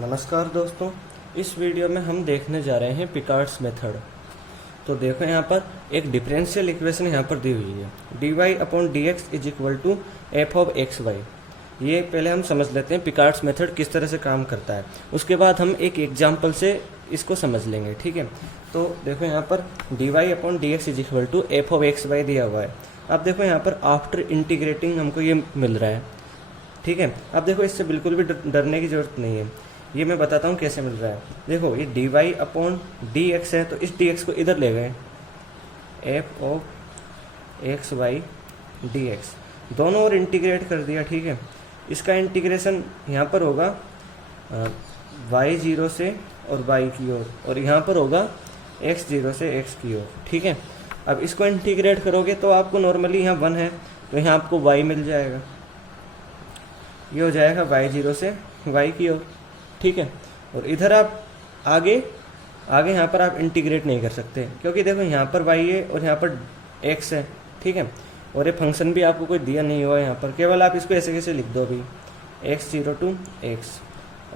नमस्कार दोस्तों, इस वीडियो में हम देखने जा रहे हैं पिकार्ड्स मेथड। तो देखो यहाँ पर एक डिफरेंशियल इक्वेशन यहाँ पर दी हुई है, dy upon d x is equal to f of x y. ये पहले हम समझ लेते हैं पिकार्ड्स मेथड किस तरह से काम करता है, उसके बाद हम एक एग्जाम्पल से इसको समझ लेंगे। ठीक है, तो देखो यहाँ पर dy upon d x is equal to f of x y दिया हुआ है। अब देखो यहाँ पर आफ्टर इंटीग्रेटिंग हमको ये मिल रहा है। ठीक है, अब देखो इससे बिल्कुल भी डरने की जरूरत नहीं है, ये मैं बताता हूँ कैसे मिल रहा है। देखो ये d y upon d x है, तो इस डी एक्स को इधर ले गए, f of x y d x, दोनों ओर इंटीग्रेट कर दिया। ठीक है, इसका इंटीग्रेशन यहाँ पर होगा वाई जीरो से और वाई की ओर, और यहाँ पर होगा एक्स जीरो से एक्स की ओर। ठीक है, अब इसको इंटीग्रेट करोगे तो आपको नॉर्मली यहाँ 1 है, तो यहाँ आपको y मिल जाएगा, ये हो जाएगा वाई जीरो से वाई की ओर। ठीक है, और इधर आप आगे यहाँ पर आप इंटीग्रेट नहीं कर सकते, क्योंकि देखो यहाँ पर y है और यहाँ पर x है। ठीक है, और ये फंक्शन भी आपको कोई दिया नहीं हुआ यहाँ पर, केवल आप इसको ऐसे कैसे लिख दो अभी, एक्स जीरो टू एक्स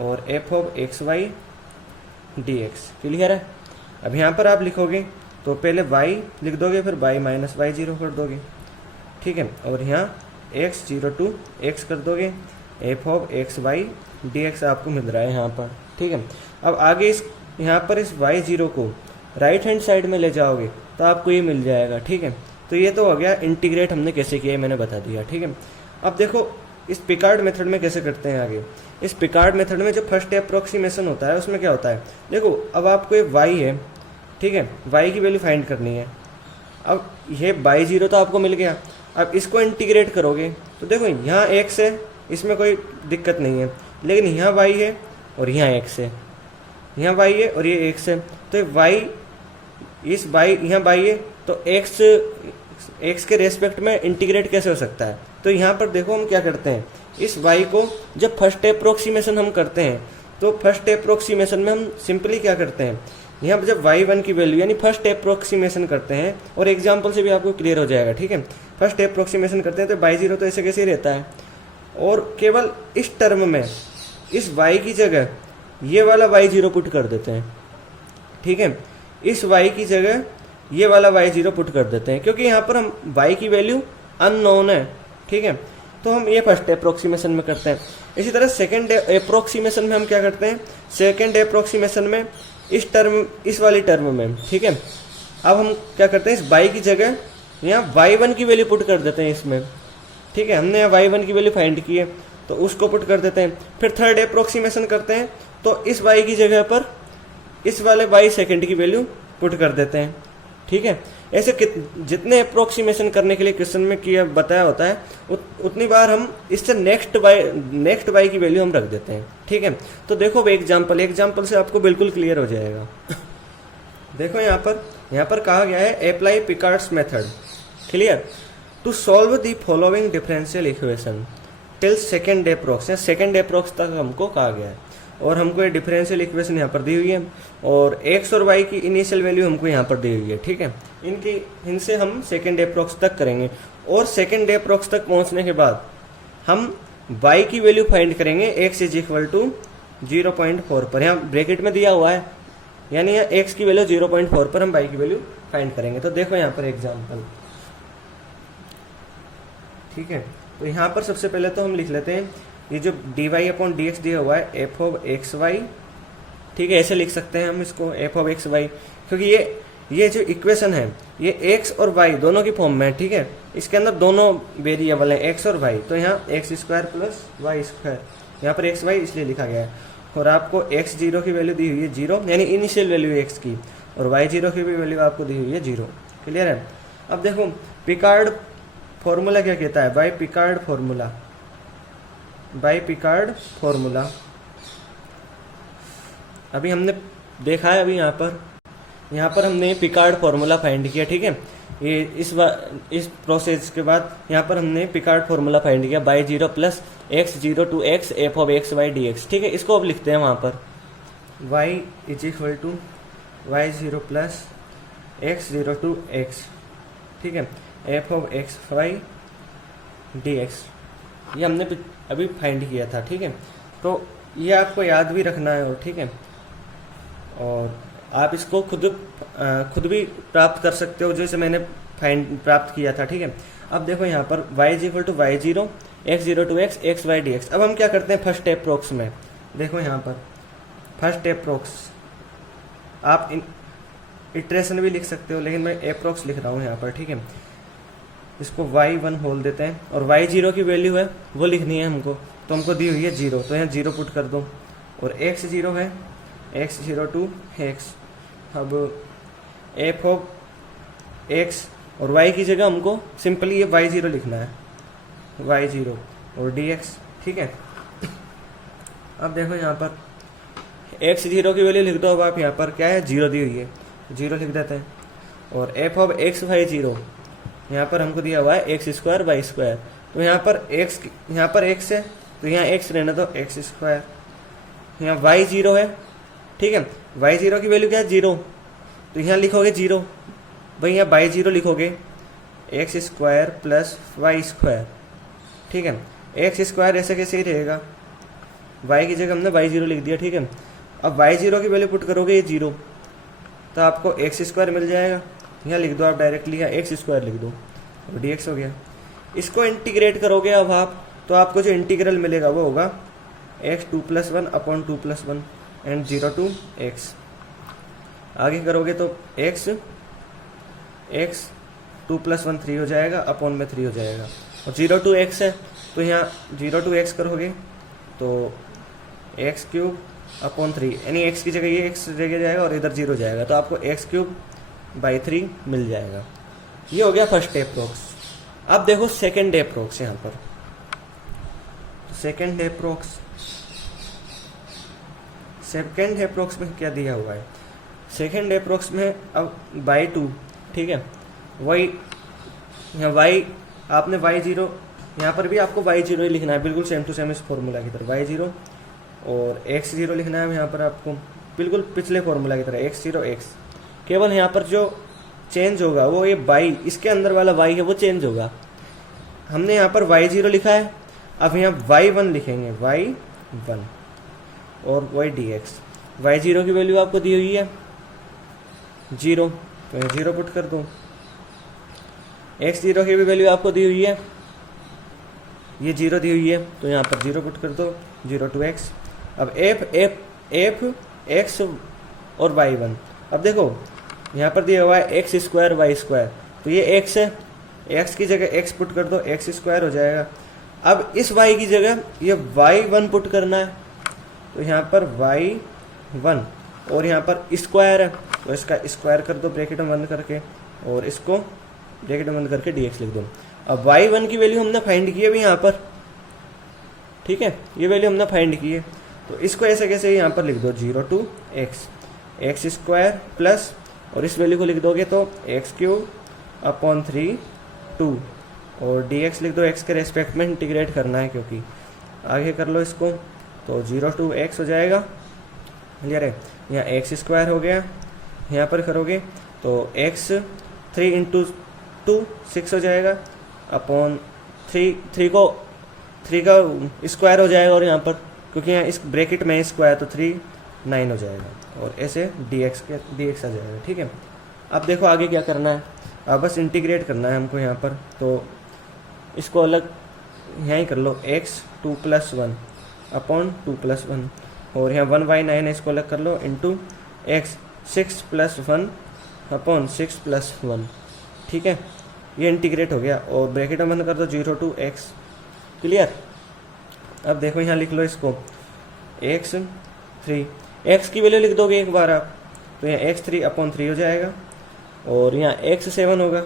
और f of x y d x. Clear है। अब यहाँ पर आप लिखोगे तो पहले y लिख दोगे, फिर y माइनस वाई जीरो कर दोगे। ठीक है, और यहाँ एक्स जीरो टू एक्स कर दोगे, f of x y d x आपको मिल रहा है यहाँ पर। ठीक है, अब आगे इस यहाँ पर इस वाई जीरो को राइट हैंड साइड में ले जाओगे तो आपको ये मिल जाएगा। ठीक है, तो ये तो हो गया इंटीग्रेट हमने कैसे किया है मैंने बता दिया। ठीक है, अब देखो इस पिकार्ड मेथड में कैसे करते हैं आगे। इस पिकार्ड मेथड में जो फर्स्ट अप्रोक्सीमेशन होता है उसमें क्या होता है, देखो अब आपको एक वाई है, ठीक है, वाई की वैल्यू फाइंड करनी है। अब ये वाई जीरो तो आपको मिल गया, अब इसको इंटीग्रेट करोगे तो देखो यहाँ एक्स है, इसमें कोई दिक्कत नहीं है, लेकिन यहाँ y है और यहाँ x है, यहाँ y है और ये x है, तो y इस y यहाँ y है तो x के रेस्पेक्ट में इंटीग्रेट कैसे हो सकता है। तो यहाँ पर देखो हम क्या करते हैं, इस y को जब फर्स्ट अप्रोक्सीमेशन हम करते हैं तो फर्स्ट अप्रोक्सीमेशन में हम सिंपली क्या करते हैं, यहाँ पर जब y1 की वैल्यू यानी फर्स्ट अप्रोक्सीमेशन करते हैं, और एग्जाम्पल से भी आपको क्लियर हो जाएगा। ठीक है, फर्स्ट अप्रोक्सीमेशन करते हैं तो y जीरो तो ऐसे कैसे ही रहता है, और केवल इस टर्म में इस y की जगह ये वाला y जीरो पुट कर देते हैं। ठीक है, इस y की जगह ये वाला y जीरो पुट कर देते हैं, क्योंकि यहाँ पर हम y की वैल्यू अननोन है। ठीक है, तो हम ये फर्स्ट अप्रोक्सीमेशन में करते हैं। इसी तरह सेकंड अप्रोक्सीमेशन में हम क्या करते हैं, सेकंड अप्रोक्सीमेशन में इस वाली टर्म में। ठीक है, अब हम क्या करते हैं, इस y की जगह यहाँ y1 की वैल्यू पुट कर देते हैं इसमें। ठीक है, हमने यहाँ y1 की वैल्यू फाइंड की है तो उसको पुट कर देते हैं। फिर थर्ड अप्रोक्सीमेशन करते हैं तो इस y की जगह पर इस वाले y सेकंड की वैल्यू पुट कर देते हैं। ठीक है, ऐसे जितने अप्रोक्सीमेशन करने के लिए क्वेश्चन में किया बताया होता है उतनी बार हम इससे नेक्स्ट y की वैल्यू हम रख देते हैं। ठीक है, तो देखो एग्जाम्पल से आपको बिल्कुल क्लियर हो जाएगा। देखो यहाँ पर कहा गया है apply Picard's method. Clear, to solve the following differential equation till second approx, second approx तक हमको कहा गया है, और हमको ये डिफरेंशियल इक्वेशन यहाँ पर दी हुई है, और एक्स और वाई की इनिशियल वैल्यू हमको यहाँ पर दी हुई है। ठीक है, इनसे हम सेकेंड अप्रोक्स तक करेंगे, और सेकेंड अप्रोक्स तक पहुँचने के बाद हम वाई की वैल्यू फाइंड करेंगे, एक्स इज इक्वल टू 0.4 पर, यहाँ ब्रैकेट में दिया हुआ है, यानी यहाँ एक्स की वैल्यू 0.4 पर हम वाई की वैल्यू फाइंड करेंगे। तो देखो यहाँ पर एग्जाम्पल। ठीक है, तो यहाँ पर सबसे पहले तो हम लिख लेते हैं ये जो d y upon d x दिया हुआ है एफ ऑफ एक्स वाई। ठीक है, ऐसे लिख सकते हैं हम इसको एफ ऑफ एक्स वाई, क्योंकि ये जो इक्वेशन है ये एक्स और वाई दोनों की फॉर्म में है। ठीक है, इसके अंदर दोनों वेरिएबल हैं एक्स और वाई, तो यहाँ x square plus y square, यहाँ पर एक्स वाई इसलिए लिखा गया है, और आपको एक्स जीरो की वैल्यू दी हुई है 0, यानी इनिशियल वैल्यू एक्स की, और वाई जीरो की भी वैल्यू आपको दी हुई है 0। क्लियर है। अब देखो पिकार्ड फॉर्मूला क्या कहता है, बाय पिकार्ड फॉर्मूला अभी हमने देखा है, अभी यहाँ पर हमने पिकार्ड फॉर्मूला फाइंड किया। ठीक है, ये इस प्रोसेस के बाद यहाँ पर हमने पिकार्ड फॉर्मूला फाइंड किया, by zero plus x zero to x f of x y d x. ठीक है, इसको अब लिखते हैं वहाँ पर y is equal to y zero plus x zero to x. ठीक है, f of x y d x, ये हमने अभी फाइंड किया था। ठीक है, तो ये आपको याद भी रखना है, और ठीक है, और आप इसको खुद भी प्राप्त कर सकते हो, जैसे मैंने फाइंड प्राप्त किया था, ठीक है। अब देखो यहाँ पर y is equal to y zero, x zero to x, x y d x. अब हम क्या करते हैं फर्स्ट अप्रोक्स में, देखो यहाँ पर फर्स्ट अप्रोक्स, आप इटरेशन भी लिख सकते हो, लेकिन मैं अप्रोक्स लिख रहा हूँ यहाँ पर, ठीक है। इसको y1 होल देते हैं, और y0 की वैल्यू है वो लिखनी है हमको, तो हमको दी हुई है 0, तो यहाँ 0 पुट कर दो, और x0 है, x0 टू x। अब f ऑफ x और y की जगह हमको सिंपली ये y0 लिखना है, y0 और dx, ठीक है। अब देखो यहाँ पर x0 की वैल्यू लिख दो, अब आप यहाँ पर क्या है 0 दी हुई है, 0 लिख देते हैं, और f ऑफ x y0 यहाँ पर हमको दिया हुआ है एक्स स्क्वायर वाई स्क्वायर, तो यहाँ पर x है, तो यहाँ x रहना दो एक्स स्क्वायर, यहाँ y0 है, ठीक है। y0 की वैल्यू क्या है 0, तो यहाँ लिखोगे 0, भाई यहाँ y0 लिखोगे x square plus y square, ठीक है। एक्स स्क्वायर ऐसे कैसे ही रहेगा, y की जगह हमने y0 लिख दिया, ठीक है। अब y0 की वैल्यू पुट करोगे ये 0, तो आपको एक्स स्क्वायर मिल जाएगा, यहाँ लिख दो आप डायरेक्टली, यहाँ एक्स स्क्वायर लिख दो, और dx हो गया। इसको इंटीग्रेट करोगे अब आप, तो आपको जो इंटीग्रल मिलेगा वो होगा x 2+1 upon 2+1 and 0 to x। आगे करोगे तो x 2+1 3 हो जाएगा, अपॉन में 3 हो जाएगा, और 0 टू x है, तो यहाँ 0 टू x करोगे तो x³ अपॉन 3, यानी x की जगह ये x जगह जाएगा और इधर 0 जाएगा, तो आपको x³/3 मिल जाएगा। ये हो गया फर्स्ट अप्रोक्स। अब देखो सेकंड अप्रोक्स, यहाँ पर सेकंड अप्रोक्स में क्या दिया हुआ है, सेकंड अप्रोक्स में अब y2, ठीक है, वही यहाँ y आपने y0, यहाँ पर भी आपको y0 ही लिखना है, बिल्कुल सेम टू सेम इस फॉर्मूला की तरह y0, और x0 लिखना है यहाँ पर आपको बिल्कुल पिछले फॉर्मूला की तरह x0 x। केवल यहाँ पर जो चेंज होगा वो ये y, इसके अंदर वाला y है वो चेंज होगा। हमने यहाँ पर y0 लिखा है, अब यहाँ y1 लिखेंगे, y1 और y dx। y0 की वैल्यू आपको दी हुई है 0, तो यहाँ 0 पुट कर दो। x0 की भी वैल्यू आपको दी हुई है, ये 0 दी हुई है, तो यहाँ पर 0 पुट कर दो, 0 टू x। अब f x और y1, अब देखो यहाँ पर दिया हुआ है एक्स स्क्वायर वाई स्क्वायर, तो ये x है, x की जगह x पुट कर दो, एक्स स्क्वायर हो जाएगा। अब इस y की जगह ये y1 पुट करना है, तो यहाँ पर y1 और यहाँ पर स्क्वायर है, तो इसका स्क्वायर कर दो ब्रैकेट में बंद करके, और इसको ब्रैकेट में बंद करके dx लिख दो। अब y1 की वैल्यू हमने फाइंड की है भी यहाँ पर, ठीक है, ये वैल्यू हमने फाइंड की है, तो इसको ऐसे कैसे यहाँ पर लिख दो 0 to x, x square plus, और इस वैल्यू को लिख दोगे तो x³ अपॉन 3 2, और dx लिख दो, x के रेस्पेक्ट में इंटीग्रेट करना है क्योंकि। आगे कर लो इसको, तो 0 टू x हो जाएगा, क्लियर है। यहाँ एक्स स्क्वायर हो गया, यहाँ पर करोगे तो x 3 इंटू 2 6 हो जाएगा, अपॉन 3 का स्क्वायर हो जाएगा, और यहाँ पर क्योंकि यहाँ इस ब्रैकेट में स्क्वायर तो 3 9 हो जाएगा, और ऐसे dx आ जाएगा, ठीक है। अब देखो आगे क्या करना है, अब बस इंटीग्रेट करना है हमको यहाँ पर, तो इसको अलग यहाँ ही कर लो, x 2+1 अपॉन 2+1, और यहाँ 1/9 है, इसको अलग कर लो, इंटू x 6+1 अपॉन 6+1, ठीक है। ये इंटीग्रेट हो गया, और ब्रैकेट में बंद कर दो 0 टू x, क्लियर। अब देखो यहाँ लिख लो इसको x3, x की वैल्यू लिख दोगे एक बार आप, तो यहाँ x3 अपॉन 3 हो जाएगा, और यहाँ x7 होगा,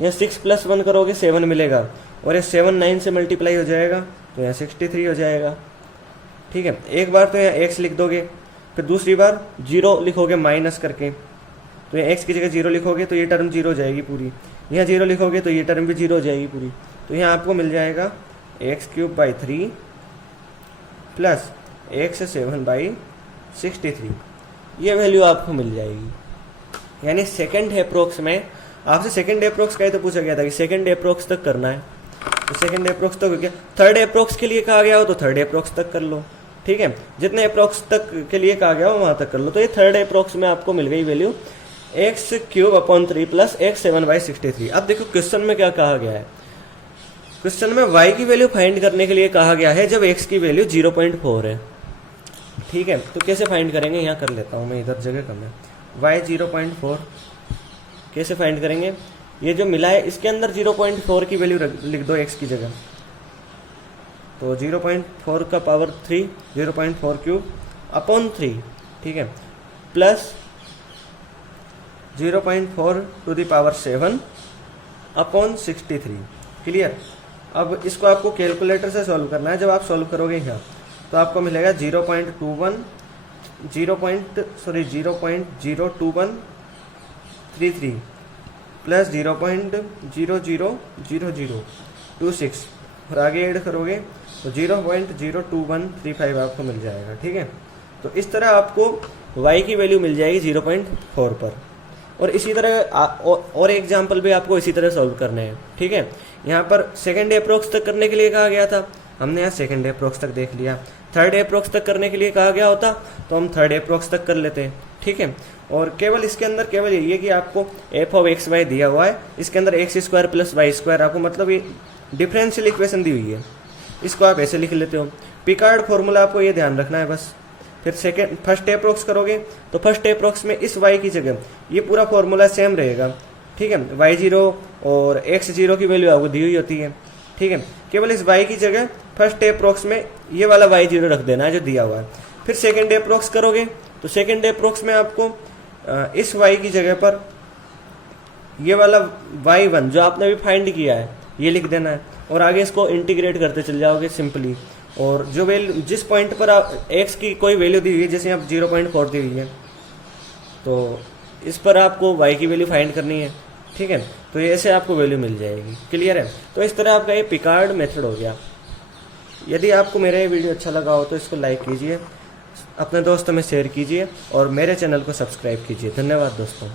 यहाँ 6+1 करोगे 7 मिलेगा, और ये 7 9 से मल्टीप्लाई हो जाएगा, तो यहाँ 63 हो जाएगा, ठीक है। एक बार तो यहाँ x लिख दोगे, फिर दूसरी बार 0 लिखोगे माइनस करके, तो यहाँ x की जगह 0 लिखोगे तो ये टर्म 0 हो जाएगी पूरी, यहाँ 0 लिखोगे तो ये टर्म भी 0 हो जाएगी पूरी, तो यहाँ आपको मिल जाएगा x³/3 प्लस x7/63, ये वैल्यू आपको मिल जाएगी। यानी सेकंड अप्रोक्स में आपसे सेकंड अप्रोक्स का ही तो पूछा गया था कि सेकंड अप्रोक्स तक करना है, तो सेकंड अप्रोक्स तक हो गया। थर्ड अप्रोक्स के लिए कहा गया हो तो थर्ड अप्रोक्स तक कर लो, ठीक है, जितने अप्रोक्स तक के लिए कहा गया हो वहां तक कर लो। तो ये थर्ड अप्रोक्स में आपको मिल गई वैल्यू x³ प्लस x7/63। अब देखो क्वेश्चन में क्या कहा गया है, क्वेश्चन में y की वैल्यू फाइंड करने के लिए कहा गया है जब x की वैल्यू 0.4 है, ठीक है। तो कैसे फाइंड करेंगे, यहाँ कर लेता हूँ मैं, इधर जगह कम है। y 0.4 कैसे फाइंड करेंगे, ये जो मिला है इसके अंदर 0.4 की वैल्यू लिख दो x की जगह। तो 0.4 का पावर 3, 0.4³ 3, ठीक है, plus 0.4 to the power 7/63। Clear. अब इसको आपको कैलकुलेटर से सॉल्व करना है। जब आप सॉल्व करोगे यहाँ तो आपको मिलेगा 0.02133 प्लस 0.000026 और आगे ऐड करोगे तो 0.02135 आपको मिल जाएगा, ठीक है। तो इस तरह आपको y की वैल्यू मिल जाएगी 0.4 पर। और इसी तरह और एग्जाम्पल भी आपको इसी तरह सॉल्व करने हैं, ठीक है। यहाँ पर सेकंड अप्रोक्स तक करने के लिए कहा गया था, हमने यहाँ सेकंड अप्रोक्स तक देख लिया। थर्ड अप्रोक्स तक करने के लिए कहा गया होता तो हम थर्ड अप्रोक्स तक कर लेते हैं, ठीक है। और केवल इसके अंदर केवल यही है कि आपको f(x, y) दिया हुआ है, इसके अंदर x² प्लस y² आपको मतलब ये डिफरेंशियल इक्वेशन दी हुई है, इसको आप ऐसे लिख लेते हो। पिकार्ड फॉर्मूला आपको ये ध्यान रखना है बस। फिर फर्स्ट अप्रोक्स करोगे तो फर्स्ट अप्रोक्स में इस y की जगह ये पूरा फॉर्मूला सेम रहेगा, ठीक है। y0 और x0 की वैल्यू आपको दी हुई होती है, ठीक है। केवल इस y की जगह फर्स्ट अप्रोक्स में ये वाला y0 रख देना है जो दिया हुआ है। फिर सेकंड अप्रोक्स करोगे तो सेकंड अप्रोक्स में आपको इस y की जगह पर ये वाला y1 जो आपने अभी फाइंड किया है ये लिख देना है और आगे इसको इंटीग्रेट करते चल जाओगे सिंपली। और जो वैल्यू जिस पॉइंट पर आप x की कोई वैल्यू दी हुई है, जैसे यहाँ 0.4 दी हुई है तो इस पर आपको y की वैल्यू फाइंड करनी है, ठीक है। तो ये ऐसे आपको वैल्यू मिल जाएगी। क्लियर है। तो इस तरह आपका ये पिकार्ड मेथड हो गया। यदि आपको मेरा ये वीडियो अच्छा लगा हो तो इसको लाइक कीजिए, अपने दोस्तों में शेयर कीजिए और मेरे चैनल को सब्सक्राइब कीजिए। धन्यवाद दोस्तों।